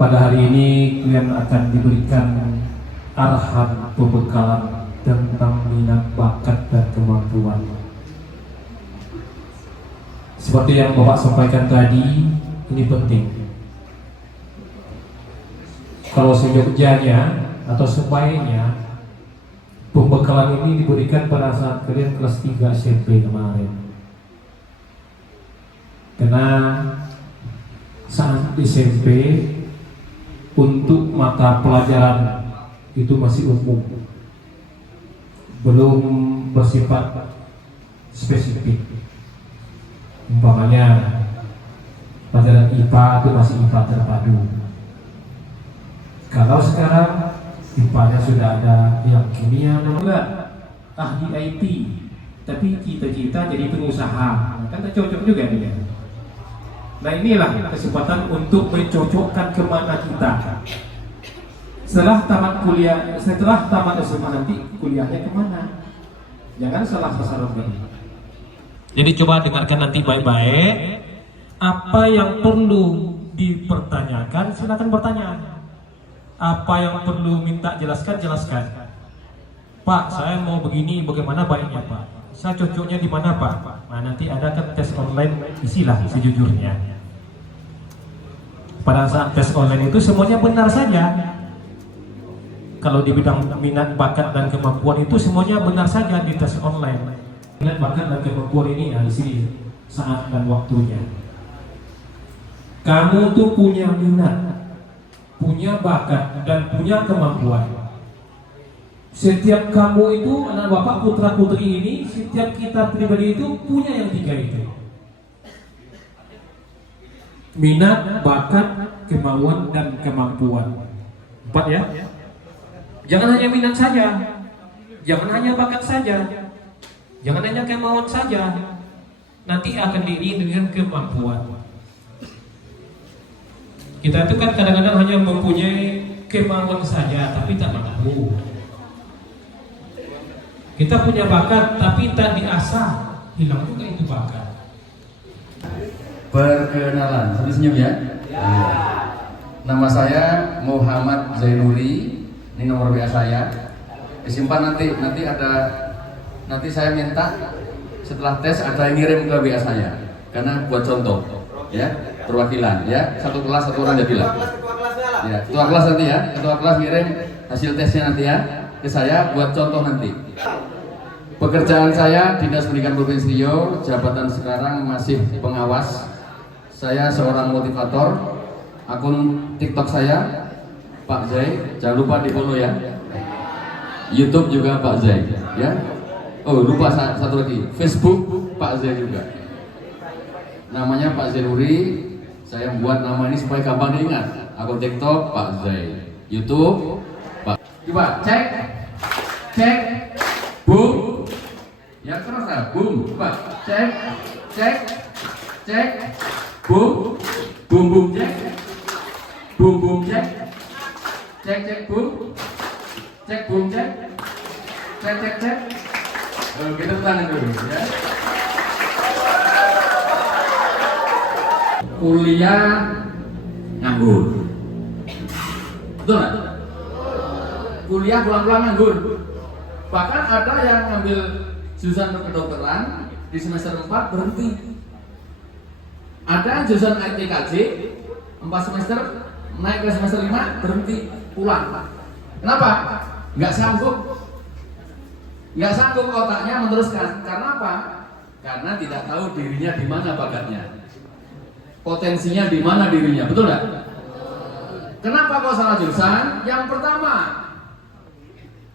Pada hari ini kalian akan diberikan arahan pembekalan tentang minat, bakat, dan kemampuan. Seperti yang Bapak sampaikan tadi, ini penting. Kalau seyogyanya atau sebaiknya pembekalan ini diberikan pada saat kalian kelas 3 SMP kemarin. Karena saat SMP untuk mata pelajaran itu masih umum, belum bersifat spesifik. Umpamanya pelajaran IPA itu masih IPA terpadu. Kalau sekarang IPA-nya sudah ada yang kimia, enggak ahli IT, tapi cita-cita jadi pengusaha, kan tak cocok juga dia. Nah, inilah kesempatan untuk mencocokkan kemana kita. Setelah tamat kuliah, setelah tamat SMA nanti kuliahnya kemana? Jangan salah sasaran lagi. Jadi coba dengarkan nanti baik-baik. Apa yang perlu dipertanyakan, silakan bertanya. Apa yang perlu minta jelaskan, jelaskan. Pak, saya mau begini, bagaimana baiknya Pak? Saya cocoknya di mana Pak? Nah, nanti ada kan tes online, isilah sejujurnya. Pada saat tes online itu semuanya benar saja. Kalau di bidang minat, bakat, dan kemampuan itu semuanya benar saja di tes online. Minat, bakat, dan kemampuan ini di sini saat dan waktunya. Kamu tuh punya minat, punya bakat, dan punya kemampuan. Setiap kamu itu, anak bapak putra putri ini, setiap kita pribadi itu punya yang tiga itu: minat, bakat, kemauan, dan kemampuan. 4 ya. Jangan hanya minat saja, jangan hanya bakat saja, jangan hanya kemauan saja. Nanti akan diiringi dengan kemampuan. Kita itu kan kadang-kadang hanya mempunyai kemauan saja, tapi tak mampu. Kita punya bakat, tapi tak diasah, hilang juga itu bakat. Perkenalan, sambil senyum ya. Nama saya Muhammad Zainuri. Ini nomor WA saya. Disimpan nanti saya minta setelah tes ada yang ngirim ke WA saya. Karena buat contoh, ya, perwakilan, ya, satu kelas satu orang jadilah. Ya, ketua kelas nanti ya, ketua kelas ngirim hasil tesnya nanti ya ke saya buat contoh nanti. Pekerjaan saya Dinas Pendidikan Provinsi Riau, jabatan sekarang masih pengawas. Saya seorang motivator. Akun TikTok saya Pak Zai, jangan lupa di follow ya. YouTube juga Pak Zai, ya. Oh, lupa satu lagi, Facebook Pak Zai juga. Namanya Pak Zainuri. Saya buat nama ini supaya gampang diingat. Akun TikTok Pak Zai, YouTube Pak. Coba cek, boom. Ya terus lah, boom. Coba cek, boom, cek, boom, cek, boom, cek. Kita tangan dulu ya. Kuliah nganggur, betul nggak? Kuliah pulang-pulang nganggur. Bahkan ada yang ngambil jurusan kedokteran di semester 4 berhenti. Ada jurusan ITKJ 4 semester naik ke semester 5 berhenti, pulang. Kenapa? Nggak sanggup otaknya meneruskan. Karena apa? Karena tidak tahu dirinya di mana bakatnya, potensinya di mana dirinya, betul nggak? Kenapa kok salah jurusan? Yang pertama,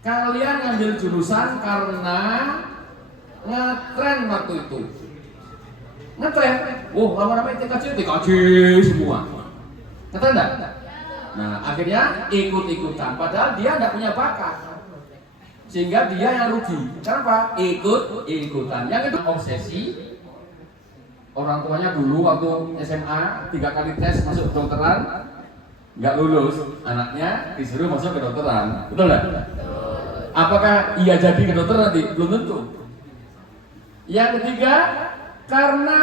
kalian ngambil jurusan karena ngetren waktu itu. Ngetren, lama-lama TKJ semua. Ngetren enggak? Nah, akhirnya ikut-ikutan, padahal dia enggak punya bakat. Sehingga dia yang rugi. Kenapa? Ikut-ikutan. Yang kedua, obsesi. Orang tuanya dulu waktu SMA 3 kali tes masuk kedokteran, nggak lulus, anaknya disuruh masuk kedokteran. Betul nggak? Apakah ia jadi kedokter nanti? Belum tentu. Yang ketiga, karena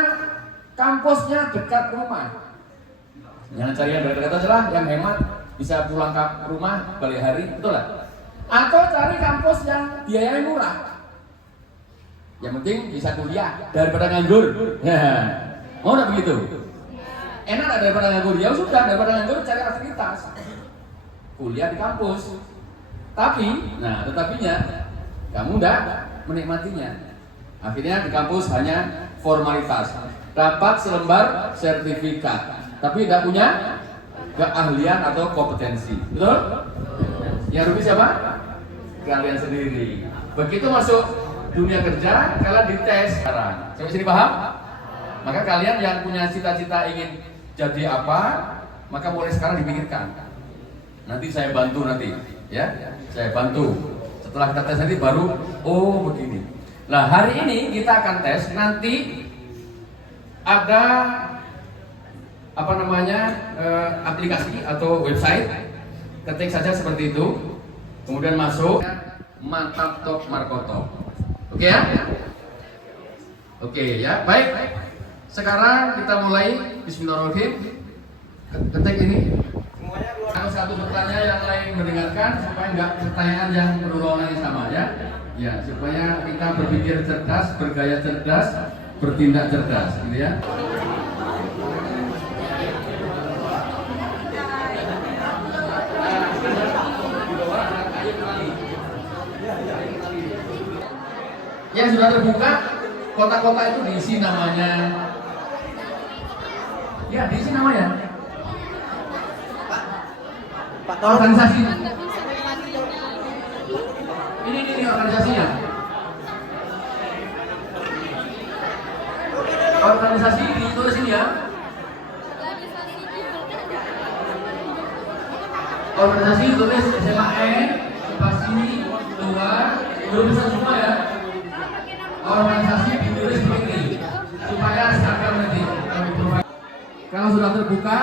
kampusnya dekat rumah. Jangan cari yang dekat-dekat aja lah, yang hemat, bisa pulang ke rumah balik hari, betul lah. Atau cari kampus yang biayanya murah. Yang penting bisa kuliah daripada nganggur. Mau nggak begitu? Enak nggak daripada nganggur? Ya sudah, daripada nganggur cari aktivitas. Kuliah di kampus. Tapi, nah tetapinya kamu udah menikmatinya. Akhirnya di kampus hanya formalitas. Dapat selembar sertifikat, tapi tidak punya keahlian atau kompetensi. Betul? Yang rugi siapa? Kalian sendiri. Begitu masuk dunia kerja, kalian dites sekarang. Sampai sini paham? Maka kalian yang punya cita-cita ingin jadi apa, maka mulai sekarang dipikirkan. Nanti saya bantu nanti, ya. Saya bantu. Setelah kita tes nanti baru, oh begini. Nah hari ini kita akan tes. Nanti ada apa namanya aplikasi atau website. Ketik saja seperti itu. Kemudian masuk Mantap Top Markoto. Oke ya? Oke ya, baik. Sekarang kita mulai. Bismillahirrahmanirrahim. Ketik ini. Kalau satu bertanya yang lain mendengarkan supaya enggak pertanyaan yang berulang yang sama ya. Ya, supaya kita berpikir cerdas, bergaya cerdas, bertindak cerdas, gitu ya. Yang sudah terbuka, kota-kota itu diisi namanya. Ya, diisi namanya. Organisasi. Ini organisasinya. Organisasi ditulis ini ya. Organisasi tulis SMAN, spasi luar, belum bisa semua ya. Organisasi ditulis begini supaya seragam nanti. Kalau sudah terbuka,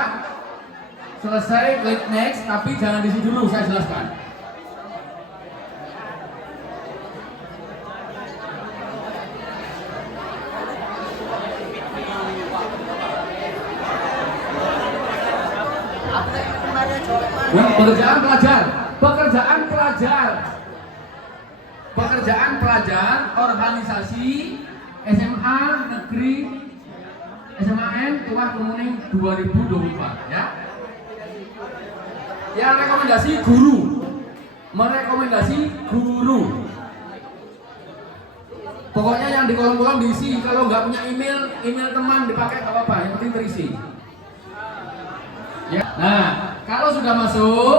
selesai klik next, tapi jangan di sini dulu, saya jelaskan. Pekerjaan pelajar organisasi SMA Negeri SMAN Tuah Kemuning 2024 ya. Yang rekomendasi guru, merekomendasi guru. Pokoknya yang di kolom-kolom diisi. Kalau nggak punya email teman dipakai nggak apa-apa, yang penting terisi. Ya. Nah, kalau sudah masuk,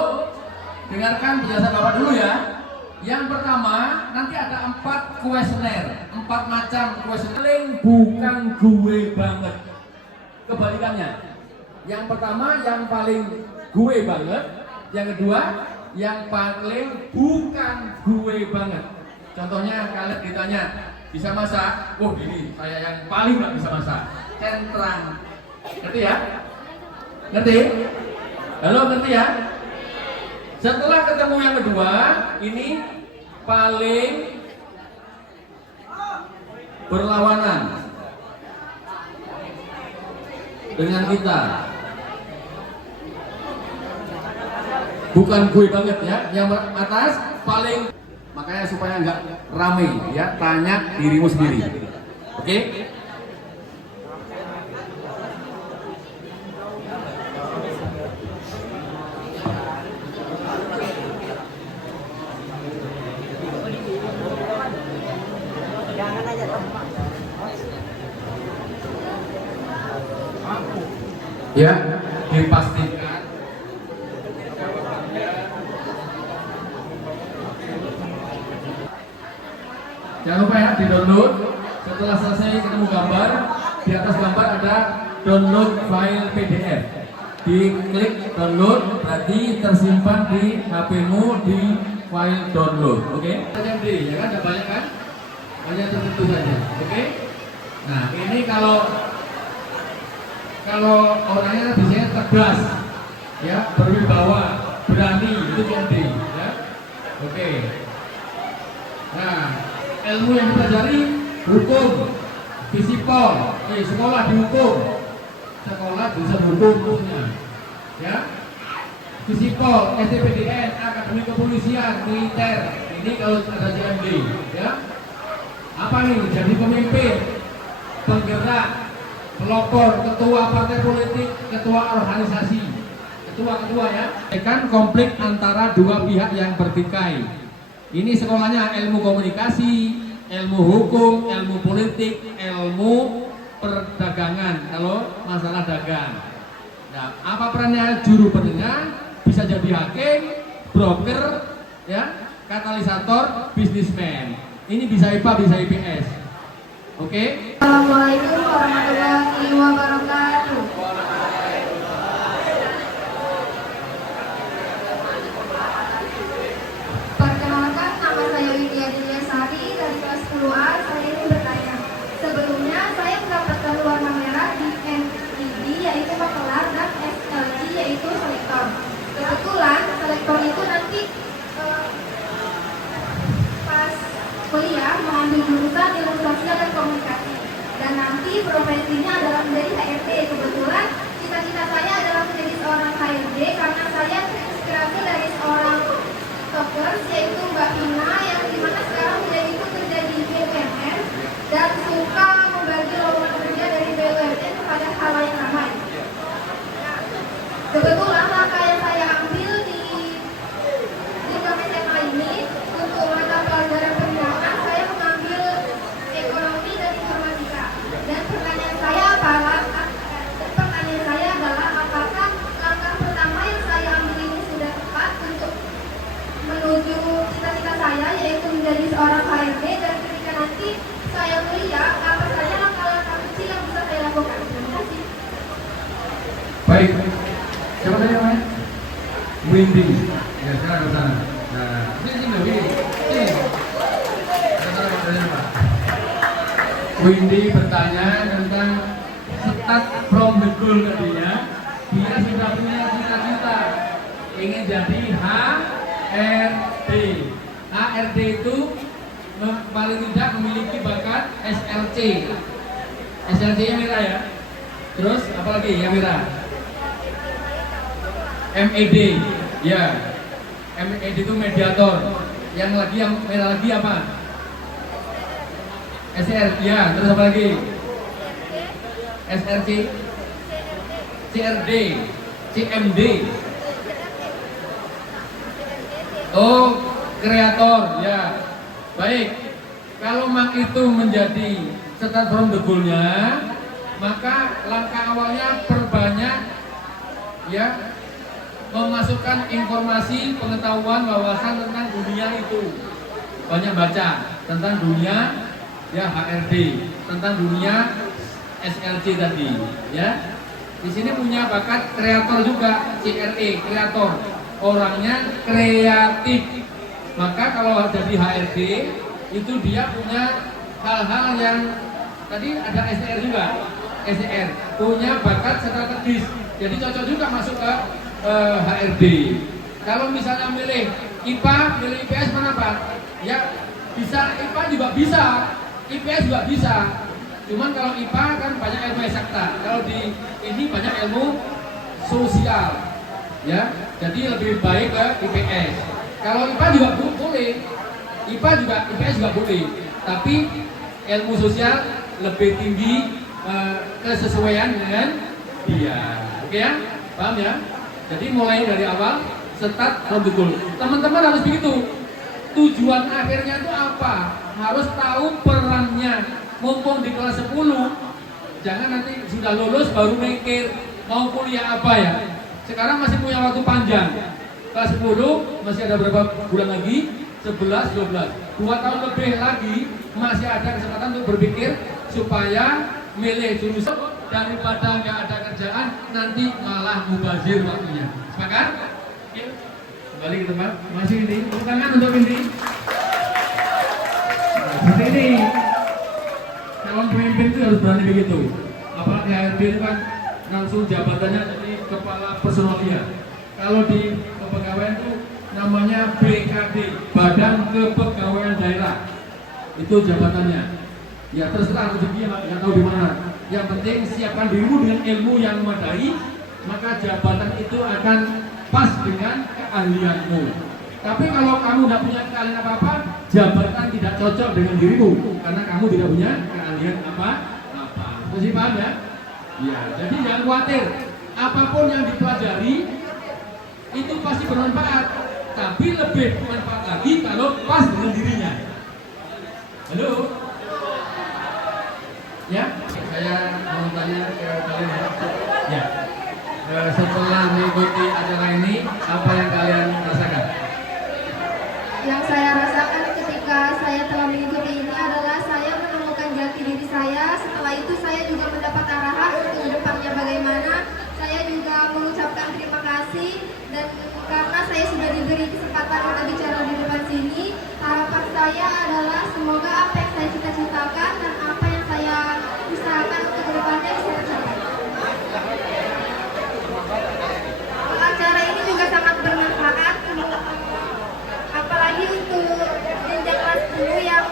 dengarkan penjelasan Bapak dulu ya. Yang pertama, nanti ada 4 kuesioner, 4 macam kuesioner. Bukan gue banget. Kebalikannya. Yang pertama, yang paling gue banget. Yang kedua, yang paling bukan gue banget. Contohnya, kalian ditanya, bisa masak? Oh ini, saya yang paling nggak bisa masak. Centrang. Ngerti ya? Ngerti? Halo, ngerti ya? Setelah ketemu yang kedua, ini paling berlawanan dengan kita. Bukan gue banget ya, yang atas paling, makanya supaya nggak rame ya, tanya dirimu sendiri. Oke? Ya, dipastikan jangan lupa ya, di download. Setelah selesai ketemu gambar, di atas gambar ada download file PDF. Diklik download, berarti tersimpan di HP-mu di file download. Oke? MD ya kan, ada banyak kan? Hanya tertentu saja. Oke? Nah, ini kalau orangnya biasanya tegas, ya, berwibawa, berani, itu MD, ya. Oke. Nah, ilmu yang dipelajari hukum, fisipol, sekolah di hukum, sekolah jurusan hukum maksudnya. ya. Fisipol, STPDN, Akademi Kepolisian, Militer. Ini kalau ada CMD, ya. Apa nih? Jadi pemimpin, penggerak, pelopor, ketua partai politik, ketua organisasi, ketua ya. Kan konflik antara dua pihak yang bertikai. Ini sekolahnya ilmu komunikasi, ilmu hukum, ilmu politik, ilmu perdagangan. Kalau masalah dagang. Nah, apa perannya juru penengah? Bisa jadi hakim, broker, ya, katalisator, bisnismen. Ini bisa IPA, bisa IPS. Oke? Assalamualaikum warahmatullahi wabarakatuh. Perkenalkan, nama saya Widya Dilyasari dari kelas 10A. Saya ingin bertanya. Sebelumnya saya mendapatkan warna merah di NID yaitu makelar dan SLG yaitu selektor. Kebetulan selektor itu nanti pas kuliah mengambil jurusan ilmu sosial dan komunikasi, dan nanti profesinya adalah menjadi HRD. Kebetulan cita-cita saya adalah menjadi seorang HRD karena saya terinspirasi dari seorang Tokers yaitu Mbak Ina yang dimana sekarang beliau itu kerja di BUMN dan suka membagi lowongan kerja dari BUMN kepada halayak ramai. Kebetulan langkah yang saya ambil di SMA ini untuk mata pelajaran pendidikan, saya mengambil ekonomi dan informatika. Dan pertanyaan saya adalah apakah langkah pertama yang saya ambil ini sudah tepat untuk menuju cita-cita saya yaitu menjadi seorang HRD, dan ketika nanti saya kuliah apa saja langkah-langkah kecil yang bisa saya lakukan. Terima kasih. Baik. Siapa tadi namanya? Windy. Ya, sekarang ke sana. Nah, sini loh, Windy. Sini. Windy bertanya tentang start from the goal tadinya. Dia sudah punya cita-cita ingin jadi HRD. HRD itu paling tidak memiliki bakat SLC. SLC-nya merah ya. Terus apalagi yang merah? MED, ya. MED itu mediator. Yang merah lagi apa? SR, ya. Terus apa lagi? SRC, CRD, CMD. Oh, kreator, ya. Baik. Kalau mak itu menjadi start from the goal-nya, maka langkah awalnya perbanyak, ya, memasukkan informasi, pengetahuan, wawasan tentang dunia itu. Banyak baca tentang dunia, ya, HRD, tentang dunia SLC tadi, ya. Di sini punya bakat kreator juga, CRE, kreator. Orangnya kreatif. Maka kalau jadi HRD itu dia punya hal-hal yang tadi ada SR juga, SR punya bakat strategis. Jadi cocok juga masuk ke HRD. Kalau misalnya milih IPA, milih IPS mana Pak? Ya bisa, IPA juga bisa, IPS juga bisa. Cuman kalau IPA kan banyak ilmu eksakta, kalau di ini banyak ilmu sosial, ya. Jadi lebih baik ke IPS. Kalau IPA juga boleh, IPA juga, IPS juga boleh. Tapi ilmu sosial lebih tinggi kesesuaian dengan dia. Oke ya, paham ya? Jadi mulai dari awal, start from the goal. Teman-teman harus begitu. Tujuan akhirnya itu apa? Harus tahu perannya. Mumpung di kelas 10, jangan nanti sudah lulus baru mikir mau kuliah apa ya. Sekarang masih punya waktu panjang. Kelas 10 masih ada berapa bulan lagi? 11, 12. 2 tahun lebih lagi masih ada kesempatan untuk berpikir supaya milih jurusan daripada nggak ada kerjaan nanti malah mubazir waktunya. Sepakat? Oke. Kembali ke tempat. Masih ini. Tepuk tangan untuk ini. Nah, seperti ini. Calon pemimpin itu harus berani begitu. Apalagi HRD itu kan langsung jabatannya jadi kepala personalia. Kalau di kepegawaian itu namanya BKD, Badan Kepegawaian Daerah. Itu jabatannya. Ya terserah rezeki, nggak tahu di mana. Yang penting siapkan dirimu dengan ilmu yang memadai, maka jabatan itu akan pas dengan keahlianmu. Tapi kalau kamu tidak punya keahlian apa-apa, jabatan tidak cocok dengan dirimu karena kamu tidak punya keahlian apa-apa. Masih paham ya? Ya, jadi jangan khawatir. Apapun yang dipelajari itu pasti bermanfaat, tapi lebih bermanfaat lagi kalau pas dengan dirinya. Halo? Ya, saya mau tanya ke kalian ya. Setelah mengikuti acara ini, apa yang kalian rasakan? Yang saya rasakan ketika saya telah mengikuti ini adalah saya menemukan jati diri saya. Setelah itu saya juga mendapat arahan untuk depannya bagaimana. Saya juga mengucapkan terima kasih dan karena saya sudah diberi kesempatan untuk bicara di depan sini, harapan saya adalah semoga apa yang saya cita-citakan dan apa yang saya usahakan untuk kedepannya bisa tercapai. Acara ini juga sangat bermanfaat, apalagi untuk jenjang kelas 10 yang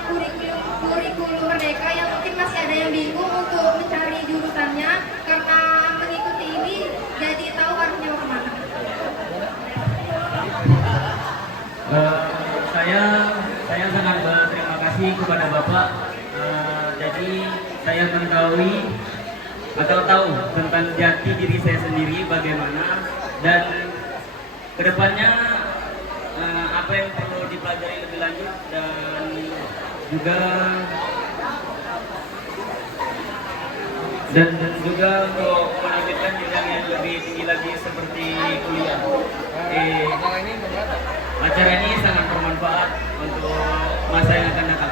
kurikulum merdeka yang mungkin masih ada yang bingung untuk mencari jurusannya. Karena mengikuti ini jadi tahu harusnya mau kemana. Saya sangat berterima kasih kepada Bapak. Jadi saya mengetahui atau tahu tentang jati diri saya sendiri bagaimana, dan kedepannya apa yang perlu dipelajari lebih lanjut, dan juga untuk melanjutkan jenjang yang lebih tinggi lagi seperti kuliah. Acara ini sangat bermanfaat untuk masa yang akan datang.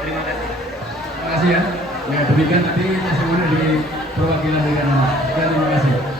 Terima kasih. Terima kasih ya. Ya, demikian tadi testimoni dari perwakilan dari anak. Terima kasih.